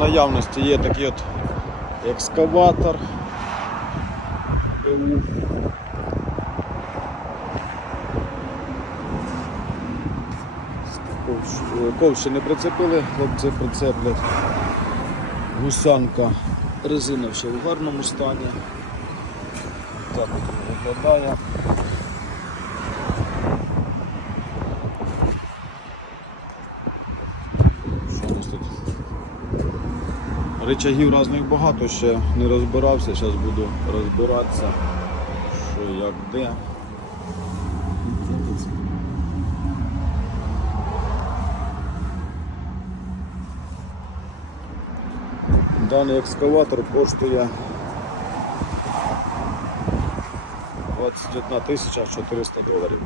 наявності є такий от екскаватор. Ковші не прицепили, хлопці прицеплять. Гусянка резина ще в гарному стані. Так виглядає. Речагів різних багато, ще не розбирався, зараз буду розбиратися, що як де. Даний екскаватор коштує 21 тисяча 400 доларів.